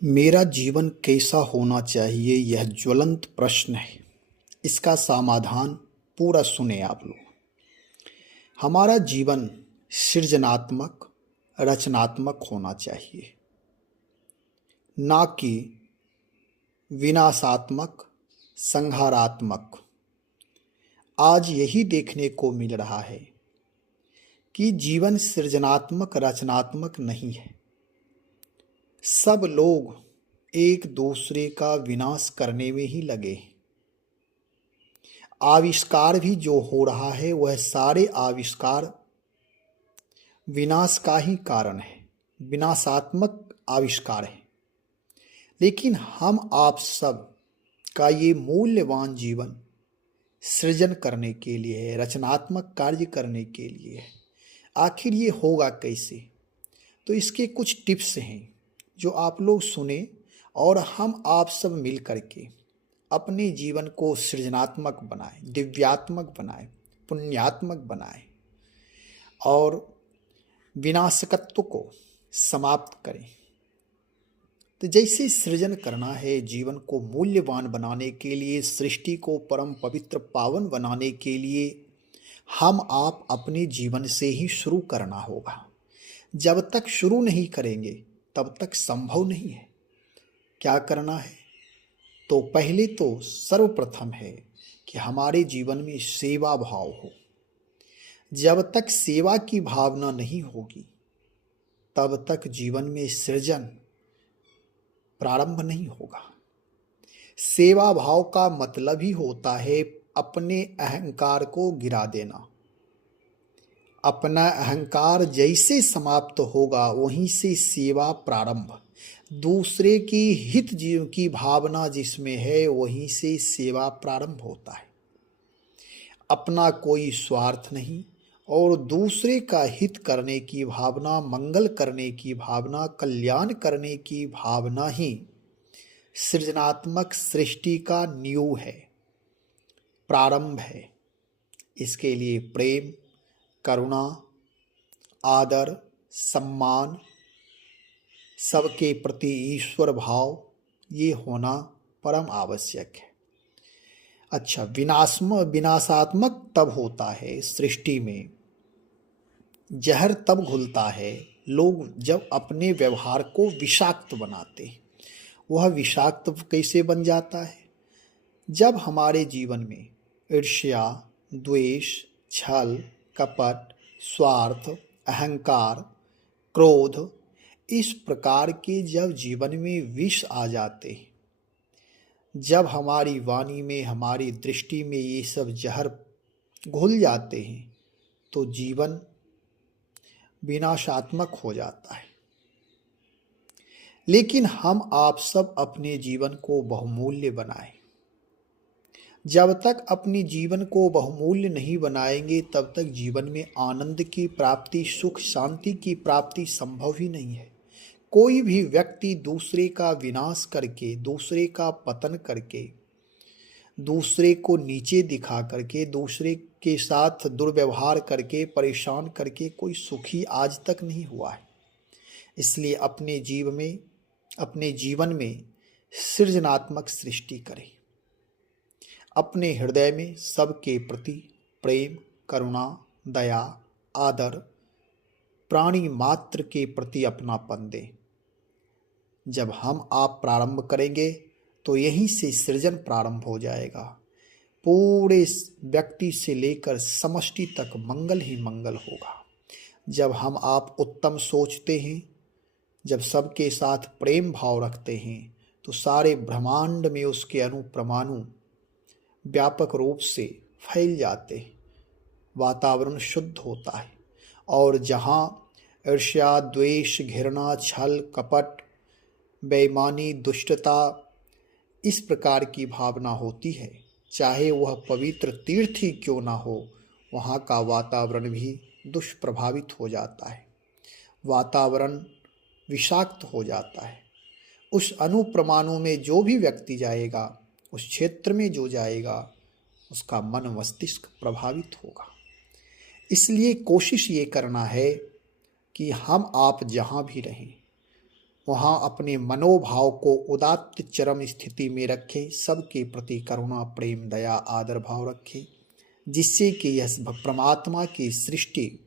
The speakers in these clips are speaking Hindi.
मेरा जीवन कैसा होना चाहिए यह ज्वलंत प्रश्न है। इसका समाधान पूरा सुने आप लोग। हमारा जीवन सृजनात्मक, रचनात्मक होना चाहिए, ना कि विनाशात्मक, संहारात्मक। आज यही देखने को मिल रहा है कि जीवन सृजनात्मक, रचनात्मक नहीं है। सब लोग एक दूसरे का विनाश करने में ही लगे हैं। आविष्कार भी जो हो रहा है वह सारे आविष्कार विनाश का ही कारण है, विनाशात्मक आविष्कार है। लेकिन हम आप सब का ये मूल्यवान जीवन सृजन करने के लिए है, रचनात्मक कार्य करने के लिए है। आखिर ये होगा कैसे? तो इसके कुछ टिप्स हैं जो आप लोग सुने और हम आप सब मिल करके अपने जीवन को सृजनात्मक बनाएं, दिव्यात्मक बनाएं, पुण्यात्मक बनाएं और विनाशकत्व को समाप्त करें। तो जैसे सृजन करना है, जीवन को मूल्यवान बनाने के लिए, सृष्टि को परम पवित्र पावन बनाने के लिए हम आप अपने जीवन से ही शुरू करना होगा। जब तक शुरू नहीं करेंगे तब तक संभव नहीं है। क्या करना है? तो पहले तो सर्वप्रथम है कि हमारे जीवन में सेवा भाव हो। जब तक सेवा की भावना नहीं होगी तब तक जीवन में सृजन प्रारंभ नहीं होगा। सेवा भाव का मतलब ही होता है अपने अहंकार को गिरा देना। अपना अहंकार जैसे समाप्त होगा वहीं से सेवा प्रारंभ। दूसरे की हित जीव की भावना जिसमें है वहीं से सेवा प्रारंभ होता है। अपना कोई स्वार्थ नहीं और दूसरे का हित करने की भावना, मंगल करने की भावना, कल्याण करने की भावना ही सृजनात्मक सृष्टि का नींव है, प्रारंभ है। इसके लिए प्रेम, करुणा, आदर, सम्मान, सबके प्रति ईश्वर भाव ये होना परम आवश्यक है। अच्छा, विनाशात्मक तब होता है सृष्टि में, जहर तब घुलता है लोग जब अपने व्यवहार को विषाक्त बनाते हैं। वह विषाक्त कैसे बन जाता है? जब हमारे जीवन में ईर्ष्या, द्वेष, छल, कपट, स्वार्थ, अहंकार, क्रोध इस प्रकार के जब जीवन में विष आ जाते हैं, जब हमारी वाणी में, हमारी दृष्टि में ये सब जहर घुल जाते हैं तो जीवन विनाशात्मक हो जाता है। लेकिन हम आप सब अपने जीवन को बहुमूल्य बनाएं। जब तक अपने जीवन को बहुमूल्य नहीं बनाएंगे तब तक जीवन में आनंद की प्राप्ति, सुख शांति की प्राप्ति संभव ही नहीं है। कोई भी व्यक्ति दूसरे का विनाश करके, दूसरे का पतन करके, दूसरे को नीचे दिखा करके, दूसरे के साथ दुर्व्यवहार करके, परेशान करके कोई सुखी आज तक नहीं हुआ है। इसलिए अपने जीवन में सृजनात्मक सृष्टि करें। अपने हृदय में सबके प्रति प्रेम, करुणा, दया, आदर, प्राणी मात्र के प्रति अपनापन दें। जब हम आप प्रारंभ करेंगे तो यहीं से सृजन प्रारंभ हो जाएगा। पूरे व्यक्ति से लेकर समष्टि तक मंगल ही मंगल होगा। जब हम आप उत्तम सोचते हैं, जब सबके साथ प्रेम भाव रखते हैं तो सारे ब्रह्मांड में उसके अणु व्यापक रूप से फैल जाते हैं, वातावरण शुद्ध होता है। और जहाँ ईर्ष्या, द्वेष, घृणा, छल, कपट, बेईमानी, दुष्टता इस प्रकार की भावना होती है, चाहे वह पवित्र तीर्थ ही क्यों ना हो, वहाँ का वातावरण भी दुष्प्रभावित हो जाता है। वातावरण विषाक्त हो जाता है। उस अनुप्रमाणों में जो भी व्यक्ति जाएगा, उस क्षेत्र में जो जाएगा, उसका मन मस्तिष्क प्रभावित होगा। इसलिए कोशिश ये करना है कि हम आप जहाँ भी रहें वहाँ अपने मनोभाव को उदात्त चरम स्थिति में रखें, सबके प्रति करुणा, प्रेम, दया, आदर भाव रखें, जिससे कि यह परमात्मा की सृष्टि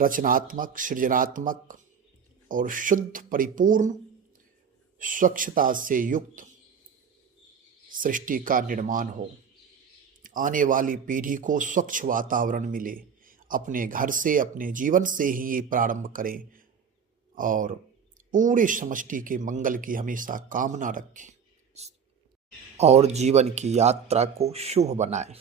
रचनात्मक, सृजनात्मक और शुद्ध, परिपूर्ण, स्वच्छता से युक्त सृष्टि का निर्माण हो। आने वाली पीढ़ी को स्वच्छ वातावरण मिले। अपने घर से, अपने जीवन से ही ये प्रारंभ करें और पूरे समष्टि के मंगल की हमेशा कामना रखें और जीवन की यात्रा को शुभ बनाएं।